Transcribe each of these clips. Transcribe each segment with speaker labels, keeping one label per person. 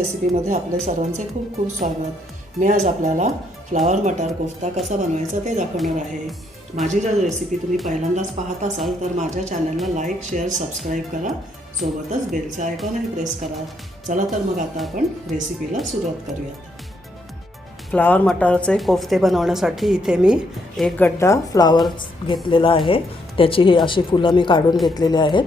Speaker 1: रेसिपीमध्ये आपले सर्वांचे खूप खूप स्वागत. मी आज आपल्याला फ्लावर मटार कोफ्ता कसा बनवायचा ते दाखवणार आहे. माझी जर रेसिपी तुम्ही पहिल्यांदाच पाहत असाल तर माझ्या चॅनलला लाईक शेअर सबस्क्राईब करा. सोबतच बेलचा आयकॉनही प्रेस करा. चला तर मग आता आपण रेसिपीला सुरुवात करूयात. फ्लावर मटारचे कोफ्ते बनवण्यासाठी इथे मी एक गड्डा फ्लावर घेतलेला आहे. त्याची ही अशी फुलं मी काढून घेतलेली आहेत.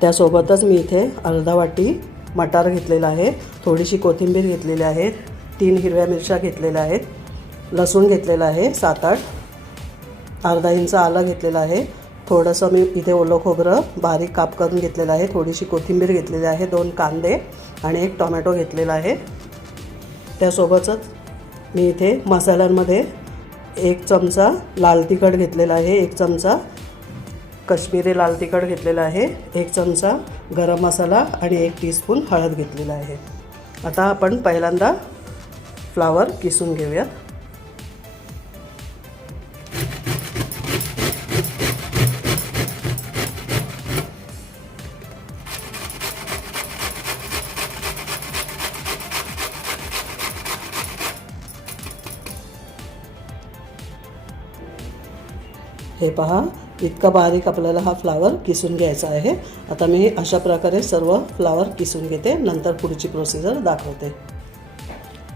Speaker 1: त्यासोबतच मी इथे अर्धा वाटी मटार घेतलेला आहे. थोडीशी कोथिंबीर घेतलेली आहे तीन हिरव्या मिरच्या घेतलेल्या आहेत लसूण घेतलेलं आहे सात आठ. अर्धा इंच आलं घेतलेलं आहे. थोडंसं मी इथे ओलं खोबरं बारीक काप करून घेतलेलं आहे. थोडीशी कोथिंबीर घेतलेली आहे दोन कांदे आणि एक टोमॅटो घेतलेला आहे. त्यासोबतच मी इथे मसाल्यांमध्ये एक चमचा लाल तिखट घेतलेला आहे एक चमचा कश्मीरी लाल तिखट घेतलेला आहे एक चमचा गरम मसाला आणि एक टीस्पून हळद घेतलेला आहे. आता आपण पहिल्यांदा फ्लावर किसून घेऊयात हे पहा इतका बारीक आपल्याला हा फ्लावर किसून घ्यायचा आहे. आता मी अशा प्रकारे सर्व फ्लावर किसून घेते. नंतर पुढची प्रोसिजर दाखवते.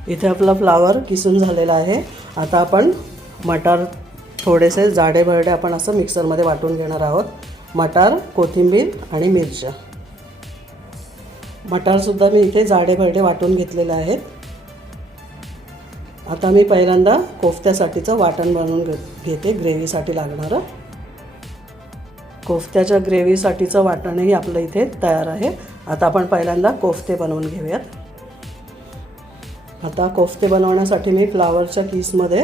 Speaker 1: इथे आपला फ्लावर किसून झालेला आहे. आता आपण मटार थोडेसे जाडे भरडे आपण असं मिक्सरमध्ये वाटून घेणार आहोत. मटार कोथिंबीर आणि मिरच्या. मटारसुद्धा मी इथे जाडे भरडे वाटून घेतलेले आहेत. आता मी पहिल्यांदा कोफ्त्यासाठीचं वाटण बनवून घे घेते. ग्रेव्हीसाठी लागणारं कोफ्त्याच्या ग्रेव्हीसाठीचं वाटणही आपलं इथे तयार आहे. आता आपण पहिल्यांदा कोफ्ते बनवून घेऊयात. आता कोफ्ते बनवण्यासाठी मी फ्लावरच्या कीसमध्ये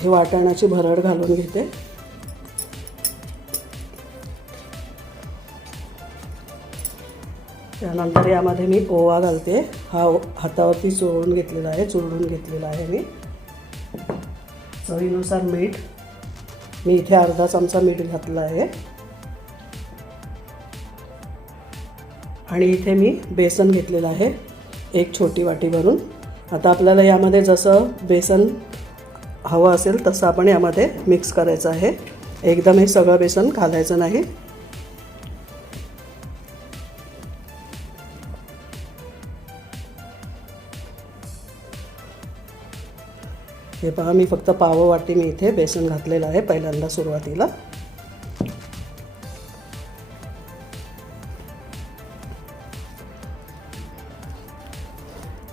Speaker 1: हे वाटाण्याची भरड घालून घेते. त्यानंतर यामध्ये मी ओवा घालते. हा हातावरती चोळून घेतलेला आहे चुरडून घेतलेला आहे मी. चवीनुसार मीठ मी इथे अर्धा चमचा मीठ घातला आहे. आणि इथे मी बेसन घेतलेलं आहे एक छोटी वाटी भरून. आता आपल्याला यामध्ये जसं बेसन हवं असेल तसं आपण यामध्ये मिक्स करायचं आहे. एकदम हे सगळं बेसन घालायचं नाही. हे पहा मी फक्त पाव वाटी मी इथे बेसन घातलेलं आहे पहिल्यांदा सुरुवातीला.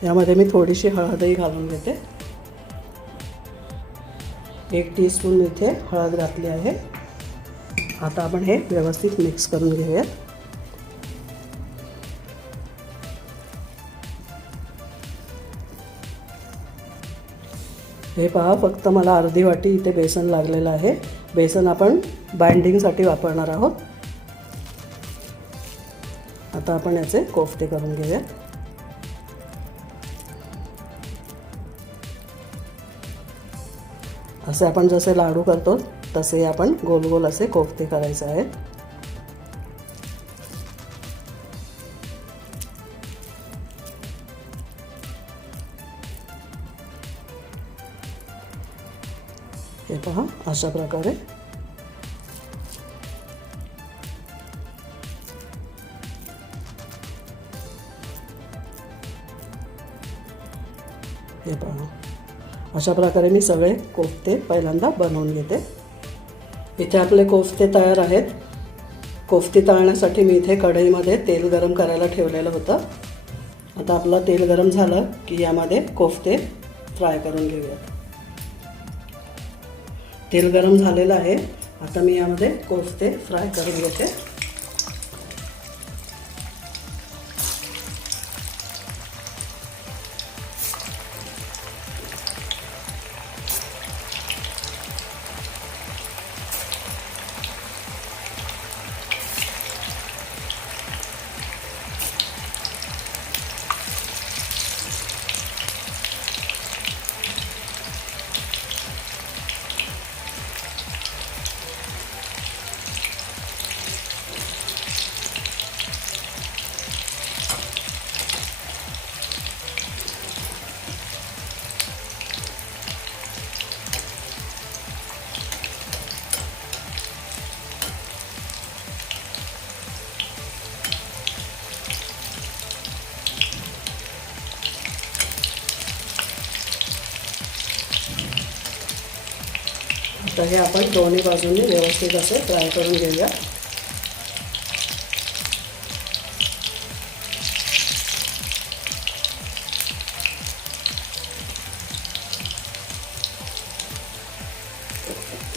Speaker 1: यामध्ये मी थोडीशी हळदही घालून घेते. एक टीस्पून इथे हळद घातली आहे. आता आपण हे व्यवस्थित मिक्स करून घेऊयात. हे पहा फक्त मला अर्धी वाटी इथे बेसन लागलेलं आहे. बेसन आपण बाइंडिंगसाठी वापरणार आहोत. आता आपण याचे कोफ्ते करून घेऊयात असे आपण जसे लाडू करतो तसे आपण गोल गोल असे कोफ्ते करायचे आहेत. अशा प्रकारे. हे पहा. अशा प्रकारे मी सगळे कोफ्ते पहिल्यांदा बनवून घेते. इथे आपले कोफ्ते तयार आहेत. कोफ्ते तळण्यासाठी मी इथे कढईमध्ये तेल गरम करायला ठेवलेलं होतं. आता आपलं तेल गरम झालं की यामध्ये कोफ्ते फ्राय करून घेऊयात. तेल गरम झालेलं आहे. आता मी यामध्ये कोफ्ते फ्राय करून घेते. हे आपण दोन्ही बाजूंनी व्यवस्थित असे फ्राय करून घेऊया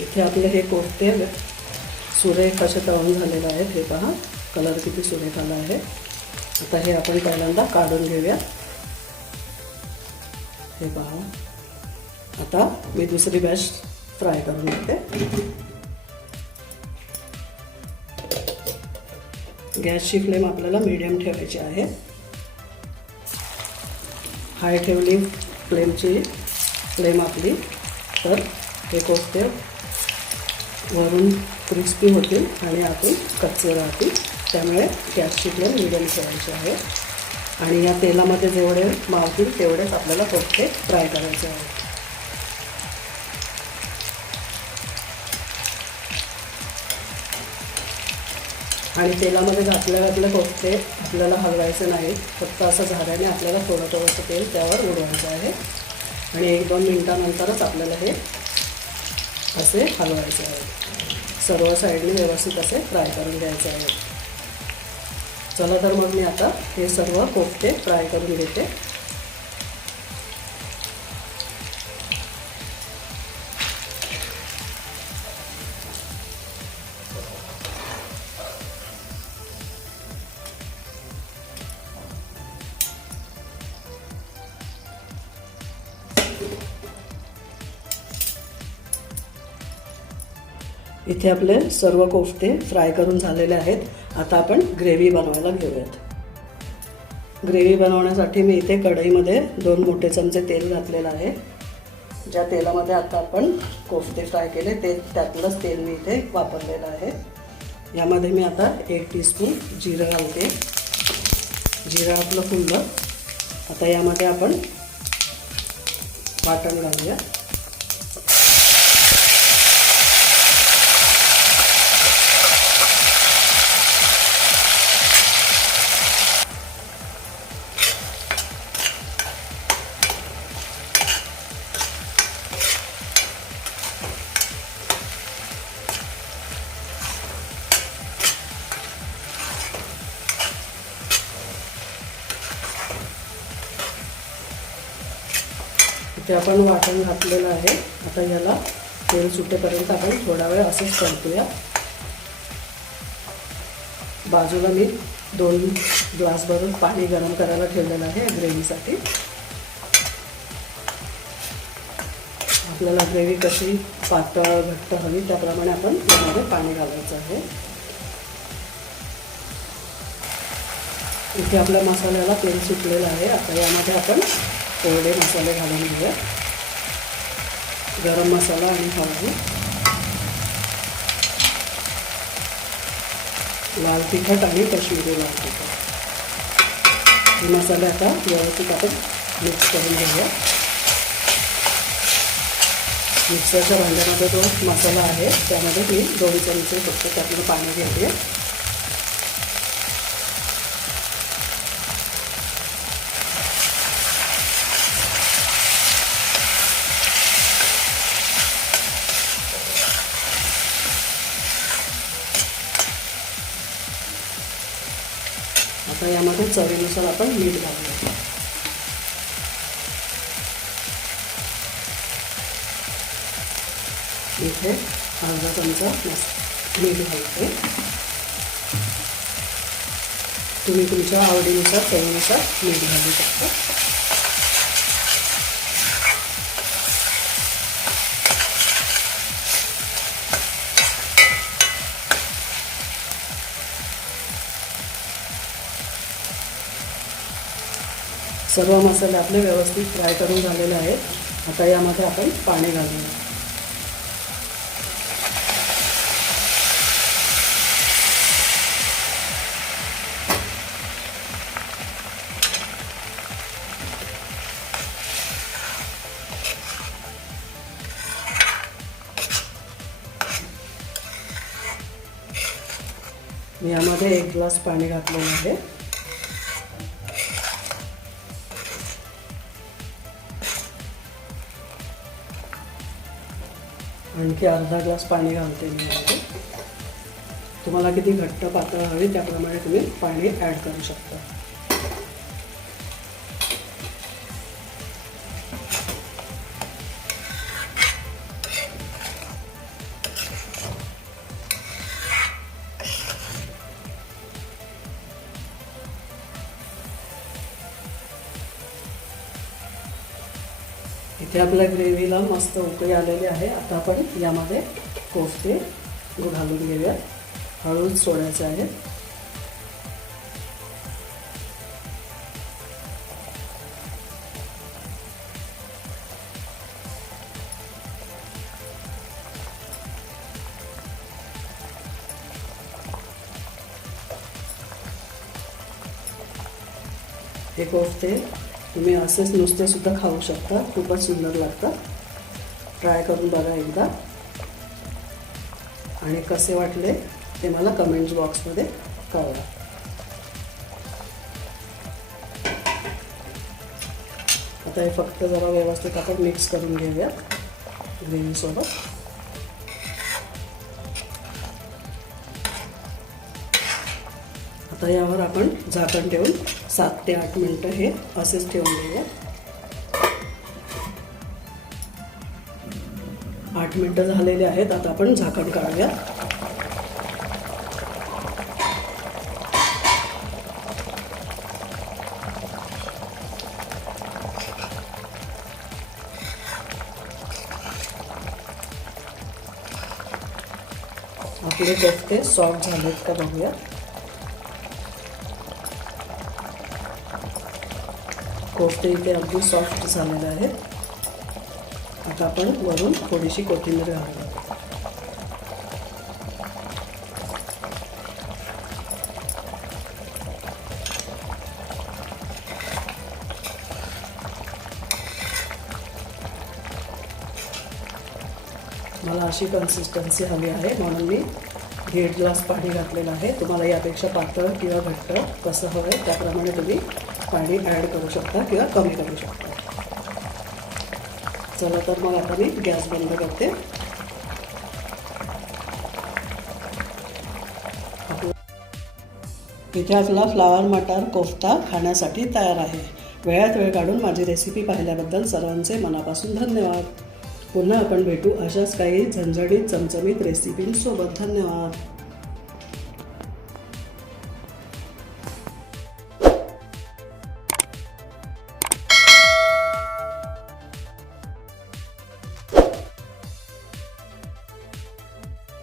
Speaker 1: इथे आपले हे कोफ्ते सुरेख असे तळून झालेले आहेत हे पहा कलर किती सुरेख आला आहे. आता हे आपण पहिल्यांदा काढून हे पहा. आता मी दुसरी बॅच फ्राय करून घेते. गॅसची फ्लेम आपल्याला मीडियम ठेवायची आहे. हाय ठेवली फ्लेमची फ्लेम आपली तर हे कोफते वरून क्रिस्पी होतील आणि आतून कच्चे राहतील. त्यामुळे गॅसची फ्लेम मीडियम ठेवायची आहे. आणि या तेलामध्ये जेवढे मावतील तेवढेच आपल्याला कोफ्ते फ्राय करायचे आहेत आणि तेलामध्ये घातल्या घातल्या कोफते आपल्याला हलवायचं नाही फक्त असं झाल्याने आपल्याला थोडं थोडंसं तेल त्यावर उडवायचं आहे. आणि एक दोन मिनटानंतरच आपल्याला हे असे हलवायचे आहे. सर्व साईडने व्यवस्थित असे फ्राय करून घ्यायचे आहे. चला तर मग मी आता हे सर्व कोफ्ते फ्राय करून घेते. इथे आपले सर्व कोफ्ते फ्राय करून झालेले आहेत. आता आपण ग्रेव्ही बनवायला घेऊयात. ग्रेव्ही बनवण्यासाठी मी इथे कढईमध्ये दोन मोठे चमचे तेल घातलेलं आहे. ज्या तेलामध्ये आता आपण कोफ्ते फ्राय केले ते त्यातलंच तेल मी इथे वापरलेलं आहे. यामध्ये मी आता एक टीस्पून जिरं घालते. जिरं आपलं फुललं. आता यामध्ये आपण वाटण घालूया. इथे आपण वाटण घातलेलं आहे. आता याला तेल सुटेपर्यंत आपण थोडा वेळ असंच करतोया बाजूला मी दोन ग्लास भरून पाणी गरम करायला ठेवलेलं आहे ग्रेव्हीसाठी. आपल्याला ग्रेव्ही कशी पातळ घट्ट हवी त्याप्रमाणे आपण यामध्ये पाणी घालायचं आहे. इथे आपल्या मसाल्याला तेल सुटलेलं आहे. आता यामध्ये आपण कोरडे मसाले घालून घेऊया. गरम मसाला आणि हळदी. लाल तिखट आणि कश्मीरी लाल तिखट. हे मसाले आता व्यवस्थित आपण मिक्स करून घेऊया. मिक्सरच्या भांड्यामध्ये जो मसाला आहे त्यामध्ये मी दोन चमचे फक्त त्यातलं पाणी घेते. आता यामध्ये चवीनुसार आपण मीठ घालूया. इथे अर्धा चमचा मीठ घालते. तुम्ही तुमच्या आवडीनुसार चवीनुसार मीठ घालू शकता. सर्व मसाले आपले व्यवस्थित फ्राय करून झालेले आहेत. आता यामध्ये आपण पाणी घालूया. यामध्ये एक ग्लास पाणी घातलेलं आहे. आणखी अर्धा ग्लास पाणी घालते मी तुम्हाला किती घट्ट पातळ हवी त्याप्रमाणे तुम्ही पाणी ॲड करू शकता. इथे आपल्या ग्रेव्हीला मस्त उकळी आलेली आहे. आता आपण यामध्ये कोफते घालून घेऊयात. हळूच सोडायचे आहे हे कोफते तुम्ही असेच नुसते सुद्धा खाऊ शकता. खूपच सुंदर लागतात ट्राय करून बघा एकदा. आणि कसे वाटले ते मला कमेंट्स बॉक्समध्ये कळवा. आता हे फक्त जरा व्यवस्थित आपण मिक्स करून घेऊया. ग्रेव्हीसोबत. आता यावर आपण झाकण ठेवून सात ते आठ मिनटं हे असेच ठेवून देऊया. आठ मिनटं झालेले आहेत आता आपण झाकण काढूया. आपले कोफते सॉफ्ट झालेत का बघूया. कोफ्ते इथे अगदी सॉफ्ट झालेले आहेत आता आपण वरून थोडीशी कोथिंबीर घालूया मला अशी कन्सिस्टन्सी हवी आहे म्हणून मी दीड ग्लास पाणी घातलेलं आहे. तुम्हाला यापेक्षा पातळ किंवा घट्ट कसं हवं आहे त्याप्रमाणे तुम्ही पाणी ॲड करू शकता किंवा कमी करू शकता. चला तर मग आता मी गॅस बंद करते. इथे आपला फ्लावर मटार कोफ्ता खाण्यासाठी तयार आहे. वेळात वेळ काढून माझी रेसिपी पाहिल्याबद्दल सर्वांचे मनापासून धन्यवाद. पुन्हा आपण भेटू अशाच काही झणझणीत चमचमीत रेसिपींसोबत धन्यवाद.